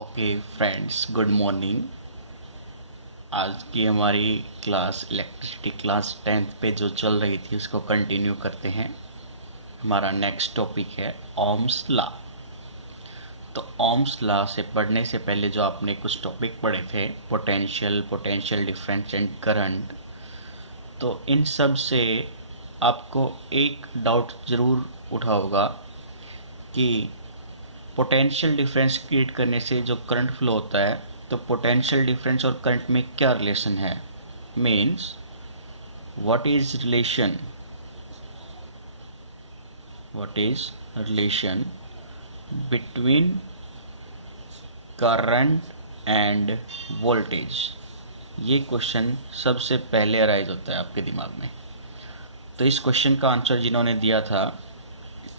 Okay friends, good morning. आज की हमारी क्लास इलेक्ट्रिसिटी क्लास 10th पे जो चल रही थी उसको कंटिन्यू करते हैं। हमारा नेक्स्ट टॉपिक है ओम्स लॉ। तो ओम्स लॉ से पढ़ने से पहले जो आपने कुछ टॉपिक पढ़े थे, पोटेंशियल डिफरेंस एंड करंट, तो इन सब से आपको एक डाउट ज़रूर उठा होगा कि पोटेंशियल डिफरेंस क्रिएट करने से जो करंट फ्लो होता है, तो पोटेंशियल डिफरेंस और करंट में क्या रिलेशन है। Means what is relation between current end voltage. ये क्वेश्चन सबसे पहले अराइज होता है आपके दिमाग में। तो इस क्वेश्चन का आंसर जिन्होंने दिया था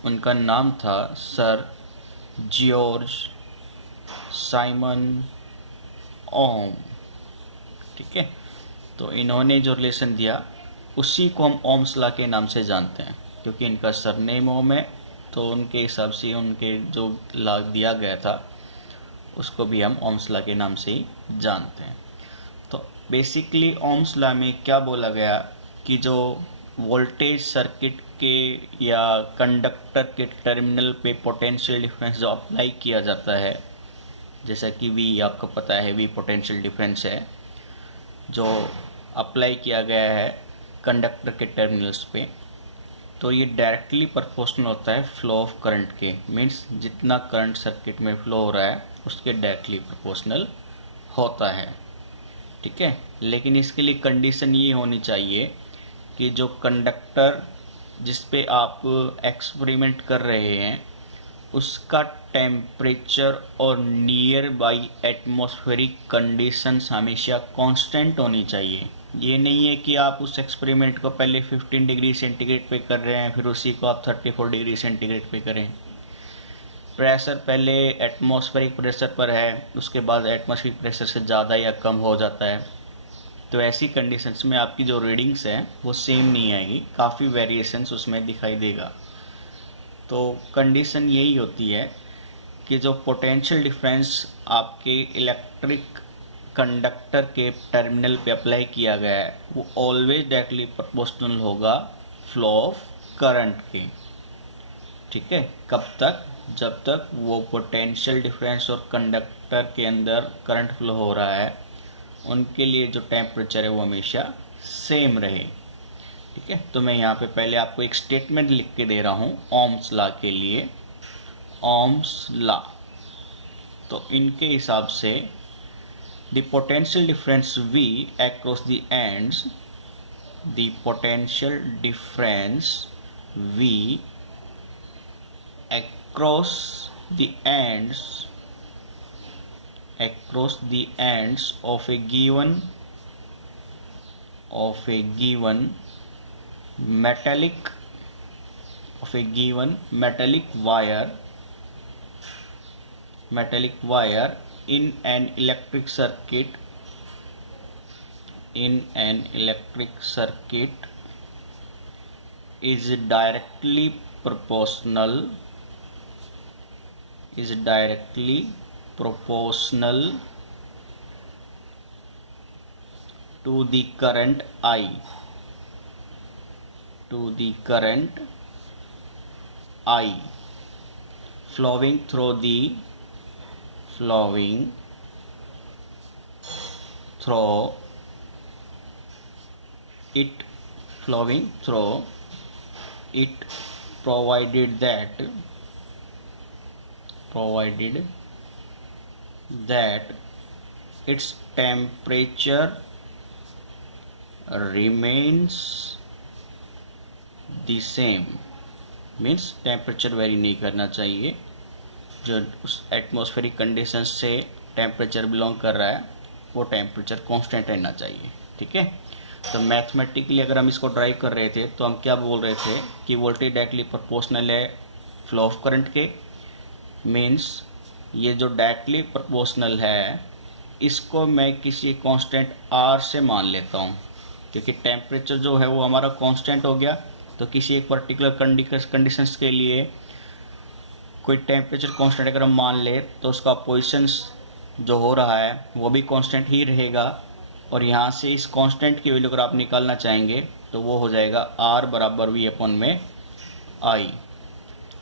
उनका नाम था सर जॉर्ज साइमन ओम। ठीक है, तो इन्होंने जो रिलेशन दिया उसी को हम ओम्स लॉ के नाम से जानते हैं, क्योंकि इनका सरनेम ओम है। तो उनके हिसाब से उनके जो लॉ दिया गया था उसको भी हम ओम्स लॉ के नाम से ही जानते हैं। तो बेसिकली ओम्स लॉ में क्या बोला गया कि जो वोल्टेज सर्किट के या कंडक्टर के टर्मिनल पे पोटेंशियल डिफरेंस जो अप्लाई किया जाता है, जैसा कि V आपको पता है, V पोटेंशियल डिफरेंस है जो अप्लाई किया गया है कंडक्टर के टर्मिनल्स पे, तो ये डायरेक्टली प्रोपोर्शनल होता है फ्लो ऑफ करंट के। मीन्स जितना करंट सर्किट में फ्लो हो रहा है उसके डायरेक्टली प्रोपोर्शनल होता है। ठीक है, लेकिन इसके लिए कंडीशन ये होनी चाहिए कि जो कंडक्टर जिस पे आप एक्सपेरिमेंट कर रहे हैं उसका टेम्परेचर और नियर बाई एटमॉस्फेरिक कंडीशंस हमेशा कांस्टेंट होनी चाहिए। ये नहीं है कि आप उस एक्सपेरिमेंट को पहले 15 डिग्री सेंटीग्रेड पे कर रहे हैं फिर उसी को आप 34 डिग्री सेंटीग्रेड पे करें। प्रेशर पहले एटमॉस्फेरिक प्रेशर पर है, उसके बाद एटमॉस्फेरिक प्रेशर से ज़्यादा या कम हो जाता है, तो ऐसी कंडीशंस में आपकी जो रीडिंग्स हैं वो सेम नहीं आएगी, काफ़ी वेरिएशंस उसमें दिखाई देगा। तो कंडीशन यही होती है कि जो पोटेंशियल डिफरेंस आपके इलेक्ट्रिक कंडक्टर के टर्मिनल पे अप्लाई किया गया है वो ऑलवेज डायरेक्टली प्रोपोर्शनल होगा फ्लो ऑफ करंट के। ठीक है, कब तक? जब तक वो पोटेंशियल डिफरेंस और कंडक्टर के अंदर करंट फ्लो हो रहा है उनके लिए जो टेम्परेचर है वो हमेशा सेम रहे। ठीक है, तो मैं यहाँ पे पहले आपको एक स्टेटमेंट लिख के दे रहा हूँ ओम्स लॉ के लिए। ओम्स लॉ, तो इनके हिसाब से the potential difference V across the ends, the potential difference V across the ends of a given metallic wire in an electric circuit is directly proportional to the current I flowing through it provided that its temperature remains the same। Means temperature vary नहीं करना चाहिए, जो उस atmospheric condition से temperature belong कर रहा है वो टेम्परेचर कांस्टेंट रहना चाहिए। ठीक है, तो मैथमेटिकली अगर हम इसको ड्राइव कर रहे थे तो हम क्या बोल रहे थे कि वोल्टेज डायरेक्टली प्रोपोर्शनल है फ्लो ऑफ करंट के। मीन्स ये जो डायरेक्टली प्रोपोर्शनल है इसको मैं किसी कांस्टेंट R से मान लेता हूँ, क्योंकि टेम्परेचर जो है वो हमारा कांस्टेंट हो गया। तो किसी एक पर्टिकुलर कंडीशंस के लिए कोई टेम्परेचर कांस्टेंट अगर हम मान ले तो उसका पोजीशंस जो हो रहा है वो भी कांस्टेंट ही रहेगा, और यहाँ से इस कांस्टेंट की वैल्यू अगर आप निकालना चाहेंगे तो वो हो जाएगा R बराबर V अपॉन में I।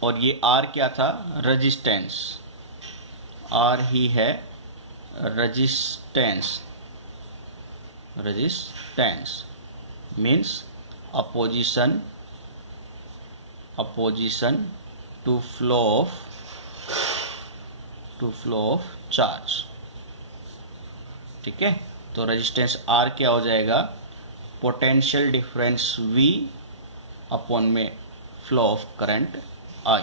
और ये R क्या था? रेजिस्टेंस। R ही है resistance. Resistance means opposition to flow of charge. ठीक है, तो रेजिस्टेंस R क्या हो जाएगा? पोटेंशियल डिफरेंस V अपॉन में फ्लो ऑफ करंट I।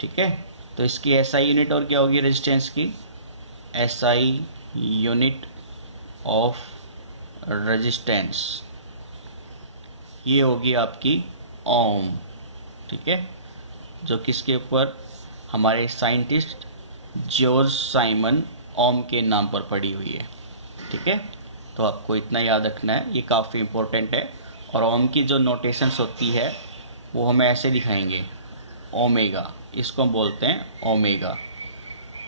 ठीक है, तो इसकी SI यूनिट और क्या होगी रेजिस्टेंस की? SI यूनिट ऑफ रेजिस्टेंस ये होगी आपकी ओम। ठीक है, जो किसके ऊपर? हमारे साइंटिस्ट जॉर्ज साइमन ओम के नाम पर पड़ी हुई है। ठीक है, तो आपको इतना याद रखना है, ये काफ़ी इम्पोर्टेंट है। और ओम की जो नोटेशंस होती है वो हमें ऐसे दिखाएंगे, ओमेगा, इसको हम बोलते हैं ओमेगा।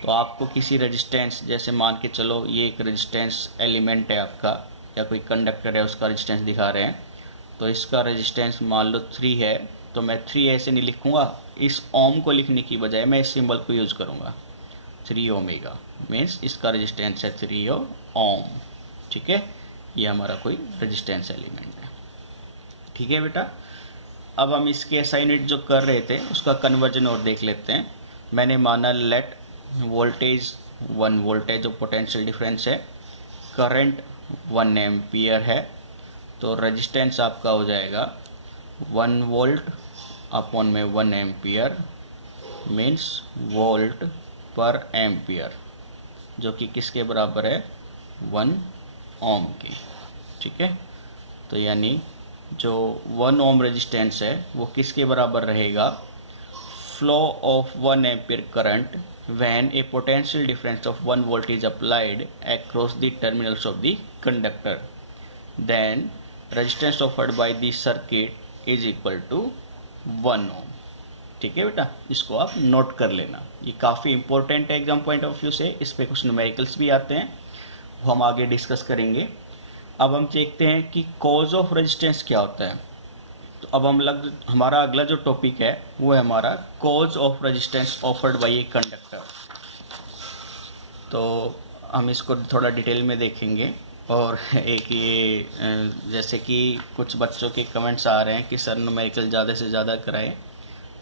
तो आपको किसी रेजिस्टेंस, जैसे मान के चलो ये एक रेजिस्टेंस एलिमेंट है आपका, या कोई कंडक्टर है उसका रेजिस्टेंस दिखा रहे हैं, तो इसका रेजिस्टेंस मान लो 3 है, तो मैं 3 ऐसे नहीं लिखूँगा, इस ओम को लिखने की बजाय मैं इस सिंबल को यूज़ करूँगा, 3 ओमेगा मीन्स इसका रेजिस्टेंस है 3 ओम। ठीक है, ये हमारा कोई रेजिस्टेंस एलिमेंट है। ठीक है बेटा, अब हम इसके SI यूनिट जो कर रहे थे उसका कन्वर्जन और देख लेते हैं। मैंने माना लेट वोल्टेज 1 वोल्ट है जो पोटेंशियल डिफरेंस है, करंट 1 एम्पियर है, तो रेजिस्टेंस आपका हो जाएगा 1 वोल्ट अपॉन में 1 एम्पियर मीन्स वोल्ट पर एम्पियर, जो कि किसके बराबर है? 1 ओम की। ठीक है, तो यानी जो 1 ओम रेजिस्टेंस है वो किसके बराबर रहेगा? Flow of 1 ampere current when a potential difference of 1 volt is applied across the terminals of the conductor, then resistance offered by the circuit is equal to 1 ohm। ठीक है बेटा, इसको आप नोट कर लेना, ये काफ़ी इंपॉर्टेंट है एग्जाम पॉइंट ऑफ व्यू से। इस पे कुछ न्यूमेरिकल्स भी आते हैं, वो हम आगे डिस्कस करेंगे। अब हम देखते हैं कि कॉज ऑफ रेजिस्टेंस क्या होता है। तो अब हमारा अगला जो टॉपिक है वो है हमारा cause of resistance offered by a conductor. तो हम इसको थोड़ा डिटेल में देखेंगे। और एक ये जैसे कि कुछ बच्चों के कमेंट्स आ रहे हैं कि सर न्यूमेरिकल ज़्यादा से ज़्यादा कराएं,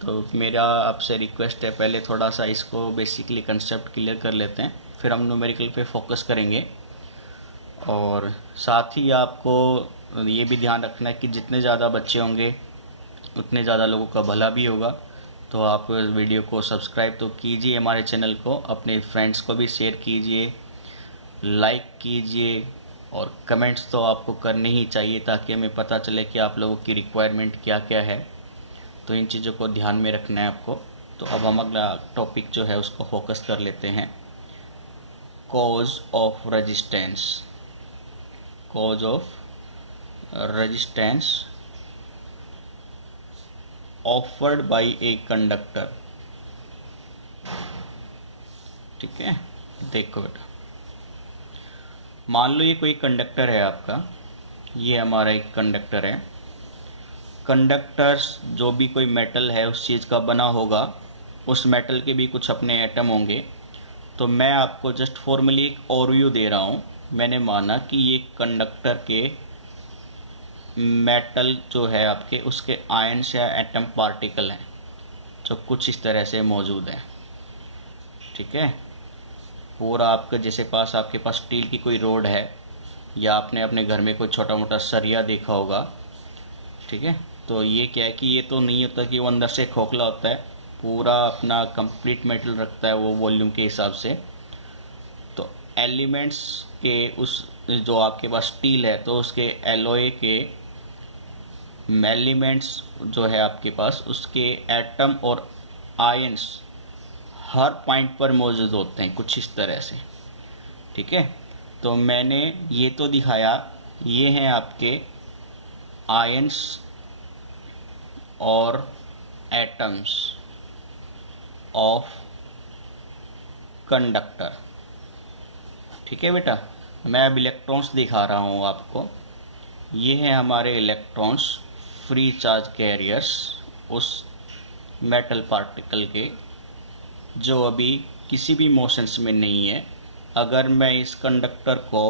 तो मेरा आपसे रिक्वेस्ट है पहले थोड़ा सा इसको बेसिकली कंसेप्ट क्लियर कर लेते हैं, फिर हम न्यूमेरिकल पे फोकस करेंगे। और साथ ही आपको ये भी ध्यान रखना है कि जितने ज़्यादा बच्चे होंगे उतने ज़्यादा लोगों का भला भी होगा। तो आप वीडियो को सब्सक्राइब तो कीजिए, हमारे चैनल को अपने फ्रेंड्स को भी शेयर कीजिए, लाइक कीजिए, और कमेंट्स तो आपको करने ही चाहिए ताकि हमें पता चले कि आप लोगों की रिक्वायरमेंट क्या क्या है। तो इन चीज़ों को ध्यान में रखना है आपको। तो अब हम अगला टॉपिक जो है उसको फोकस कर लेते हैं, cause of resistance. Cause of resistance offered by a conductor. ठीक है, देखो बेटा, मान लो ये कोई कंडक्टर है आपका, ये हमारा एक कंडक्टर है। कंडक्टर्स जो भी कोई मेटल है उस चीज़ का बना होगा, उस मेटल के भी कुछ अपने एटम होंगे। तो मैं आपको जस्ट फॉर्मली एक ओवरव्यू दे रहा हूँ। मैंने माना कि ये कंडक्टर के मेटल जो है आपके, उसके आयन्स या एटम पार्टिकल हैं जो कुछ इस तरह से मौजूद हैं। ठीक है, पूरा आपके जैसे आपके पास स्टील की कोई रोड है, या आपने अपने घर में कोई छोटा मोटा सरिया देखा होगा। ठीक है, तो ये क्या है कि ये तो नहीं होता कि वो अंदर से खोखला होता है, पूरा अपना कंप्लीट मेटल रखता है वो वॉल्यूम के हिसाब से। तो एलिमेंट्स के उस जो आपके पास स्टील है तो उसके एलॉय के एलिमेंट्स जो है आपके पास, उसके एटम और आयंस हर पॉइंट पर मौजूद होते हैं कुछ इस तरह से। ठीक है, तो मैंने ये तो दिखाया, ये हैं आपके आयंस और एटम्स ऑफ कंडक्टर। ठीक है बेटा, मैं अब इलेक्ट्रॉन्स दिखा रहा हूँ आपको। ये हैं हमारे इलेक्ट्रॉन्स, फ्री चार्ज कैरियर्स उस मेटल पार्टिकल के जो अभी किसी भी मोशंस में नहीं है। अगर मैं इस कंडक्टर को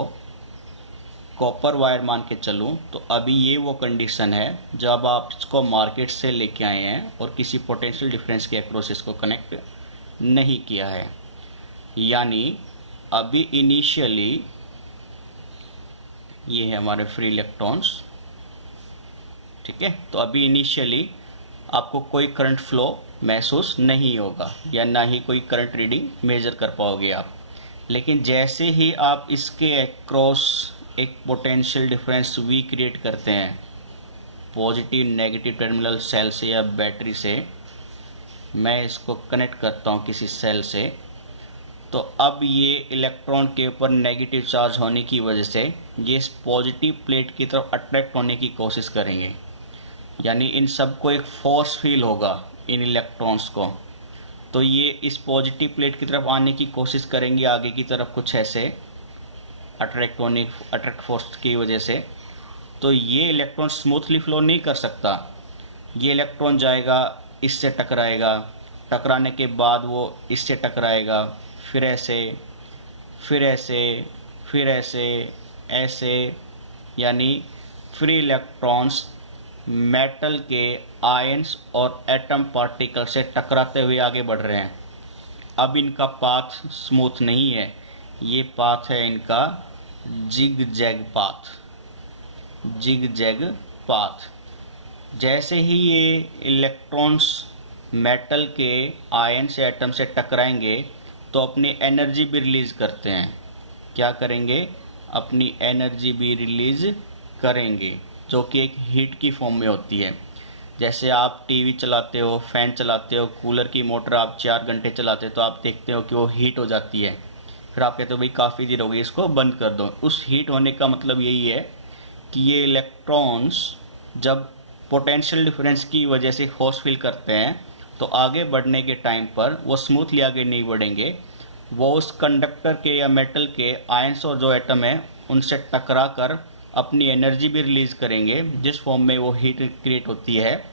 कॉपर वायर मान के चलूँ तो अभी ये वो कंडीशन है जब आप इसको मार्केट से लेके आए हैं और किसी पोटेंशियल डिफरेंस के अक्रॉस इसको कनेक्ट नहीं किया है। यानी अभी इनिशियली ये है हमारे फ्री इलेक्ट्रॉन्स, ठीक है। तो अभी इनिशियली आपको कोई करंट फ्लो महसूस नहीं होगा या ना ही कोई करंट रीडिंग मेजर कर पाओगे आप। लेकिन जैसे ही आप इसके अक्रॉस एक पोटेंशियल डिफरेंस V क्रिएट करते हैं पॉजिटिव नेगेटिव टर्मिनल सेल से या बैटरी से, मैं इसको कनेक्ट करता हूँ किसी सेल से, तो अब ये इलेक्ट्रॉन के ऊपर नेगेटिव चार्ज होने की वजह से ये इस पॉजिटिव प्लेट की तरफ अट्रैक्ट होने की कोशिश करेंगे। यानी इन सबको एक फोर्स फील होगा इन इलेक्ट्रॉन्स को, तो ये इस पॉजिटिव प्लेट की तरफ आने की कोशिश करेंगे आगे की तरफ कुछ ऐसे अट्रैक्ट फोर्स की वजह से। तो ये इलेक्ट्रॉन स्मूथली फ्लो नहीं कर सकता। ये इलेक्ट्रॉन जाएगा, इससे टकराएगा, टकराने के बाद वो इससे टकराएगा, फिर ऐसे, फिर ऐसे, फिर ऐसे, ऐसे। यानी फ्री इलेक्ट्रॉन्स मेटल के आयंस और एटम पार्टिकल से टकराते हुए आगे बढ़ रहे हैं। अब इनका पाथ स्मूथ नहीं है, ये पाथ है इनका zig zag path, zig zag path. जैसे ही ये इलेक्ट्रॉन्स मेटल के आयंस या एटम से टकराएंगे तो अपनी एनर्जी भी रिलीज़ करते हैं। क्या करेंगे? अपनी एनर्जी भी रिलीज़ करेंगे, जो कि एक हीट की फॉर्म में होती है। जैसे आप टीवी चलाते हो, फ़ैन चलाते हो, कूलर की मोटर आप 4 घंटे चलाते हो तो आप देखते हो कि वो हीट हो जाती है। फिर आप कहते हो भाई काफ़ी देर हो गई, इसको बंद कर दो। उस हीट होने का मतलब यही है कि ये इलेक्ट्रॉन्स जब पोटेंशियल डिफरेंस की वजह से फोर्स फील करते हैं तो आगे बढ़ने के टाइम पर वो स्मूथली आगे नहीं बढ़ेंगे, वो उस कंडक्टर के या मेटल के आयंस और जो एटम है उनसे टकरा कर अपनी एनर्जी भी रिलीज़ करेंगे, जिस फॉर्म में वो हीट क्रिएट होती है,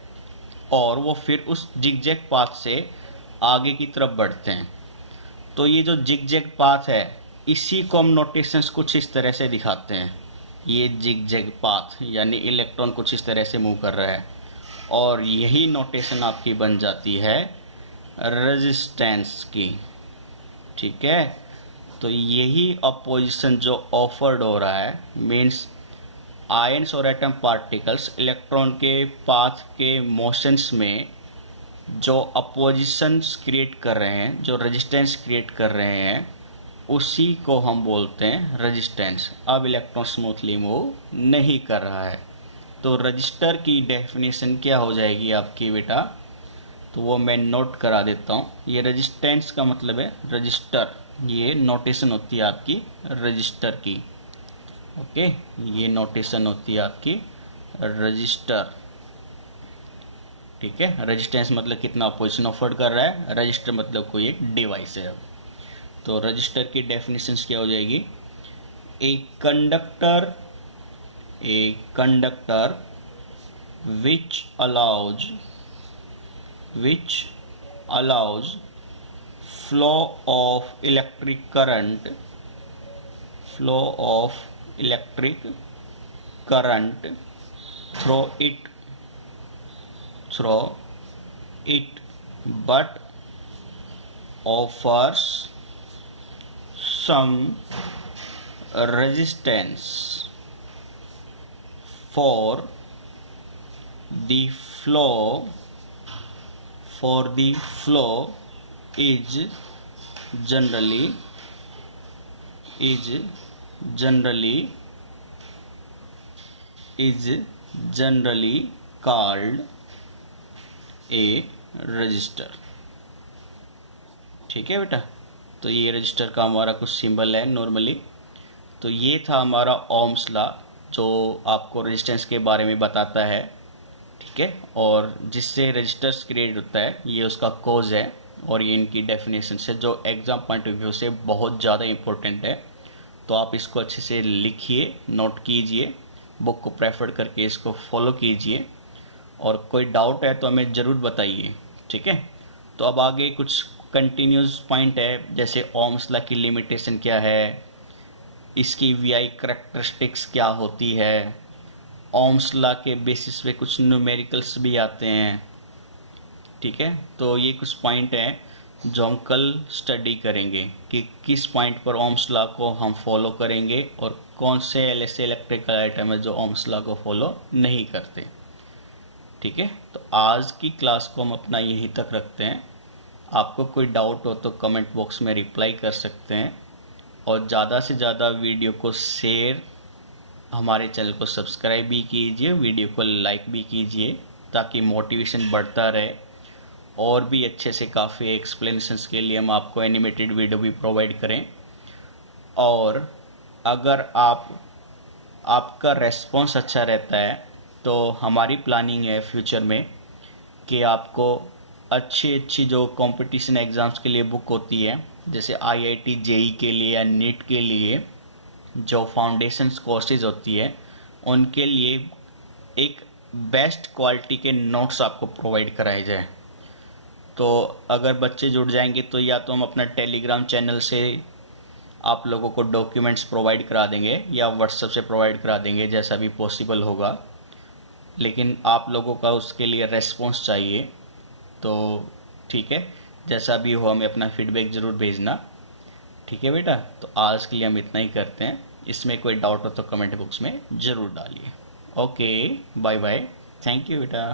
और वो फिर उस जिगजैग पाथ से आगे की तरफ बढ़ते हैं। तो ये जो जिगजैग पाथ है इसी को हम नोटेशंस कुछ इस तरह से दिखाते हैं। ये जिगजैग पाथ यानी इलेक्ट्रॉन कुछ इस तरह से मूव कर रहा है, और यही नोटेशन आपकी बन जाती है रेजिस्टेंस की, ठीक है। तो यही अपोजिशन जो ऑफर्ड हो रहा है मीन्स आयंस और एटम पार्टिकल्स इलेक्ट्रॉन के पाथ के मोशंस में जो अपोजिशंस क्रिएट कर रहे हैं, जो रेजिस्टेंस क्रिएट कर रहे हैं, उसी को हम बोलते हैं रेजिस्टेंस। अब इलेक्ट्रॉन स्मूथली मूव नहीं कर रहा है। तो रजिस्टर की डेफिनेशन क्या हो जाएगी आपकी बेटा? तो वो मैं नोट करा देता हूँ। ये रेजिस्टेंस का मतलब है रजिस्टर, ये नोटेशन होती है आपकी रजिस्टर की, ओके। ये नोटेशन होती है आपकी रजिस्टर, ठीक है। रेजिस्टेंस मतलब कितना अपोजिशन ऑफर्ड कर रहा है, रजिस्टर मतलब कोई एक डिवाइस है। तो रजिस्टर की डेफिनेशन क्या हो जाएगी? A conductor which allows flow of electric current through it but offers some resistance for the flow is generally called a register, ठीक है बेटा। तो ये रजिस्टर का हमारा कुछ सिंबल है नॉर्मली। तो ये था हमारा ओम्स लॉ जो आपको रेजिस्टेंस के बारे में बताता है, ठीक है, और जिससे रजिस्टर्स क्रिएट होता है ये उसका कोज है, और ये इनकी डेफिनेशन है जो एग्ज़ाम पॉइंट ऑफ व्यू से बहुत ज़्यादा इम्पोर्टेंट है। तो आप इसको अच्छे से लिखिए, नोट कीजिए, बुक को प्रेफर करके इसको फॉलो कीजिए, और कोई डाउट है तो हमें ज़रूर बताइए, ठीक है। तो अब आगे कुछ कंटिन्यूस पॉइंट है, जैसे ओम्स लॉ की लिमिटेशन क्या है, इसकी वीआई करैक्टरिस्टिक्स क्या होती है, ओम्स लॉ के बेसिस पे कुछ न्यूमेरिकल्स भी आते हैं, ठीक है। तो ये कुछ पॉइंट हैं जो हम कल स्टडी करेंगे कि किस पॉइंट पर ओम्स लॉ को हम फॉलो करेंगे और कौन से ऐसे इलेक्ट्रिकल आइटम है जो ओम्स लॉ को फॉलो नहीं करते, ठीक है। तो आज की क्लास को हम अपना यहीं तक रखते हैं। आपको कोई डाउट हो तो कमेंट बॉक्स में रिप्लाई कर सकते हैं, और ज़्यादा से ज़्यादा वीडियो को शेयर, हमारे चैनल को सब्सक्राइब भी कीजिए, वीडियो को लाइक भी कीजिए, ताकि मोटिवेशन बढ़ता रहे। और भी अच्छे से काफ़ी एक्सप्लेनेशंस के लिए हम आपको एनिमेटेड वीडियो भी प्रोवाइड करें। और अगर आपका रेस्पॉन्स अच्छा रहता है तो हमारी प्लानिंग है फ्यूचर में कि आपको अच्छी जो कंपटीशन एग्ज़ाम्स के लिए बुक होती है, जैसे आईआईटी जेई के लिए या नीट के लिए जो फाउंडेशंस कोर्सेज होती है, उनके लिए एक बेस्ट क्वालिटी के नोट्स आपको प्रोवाइड कराए जाए। तो अगर बच्चे जुड़ जाएंगे तो या तो हम अपना टेलीग्राम चैनल से आप लोगों को डॉक्यूमेंट्स प्रोवाइड करा देंगे या व्हाट्सएप से प्रोवाइड करा देंगे, जैसा भी पॉसिबल होगा, लेकिन आप लोगों का उसके लिए रेस्पॉन्स चाहिए। तो ठीक है, जैसा भी हो हमें अपना फीडबैक ज़रूर भेजना, ठीक है बेटा। तो आज के लिए हम इतना ही करते हैं, इसमें कोई डाउट हो तो कमेंट बॉक्स में ज़रूर डालिए। Okay, bye bye, thank you बेटा।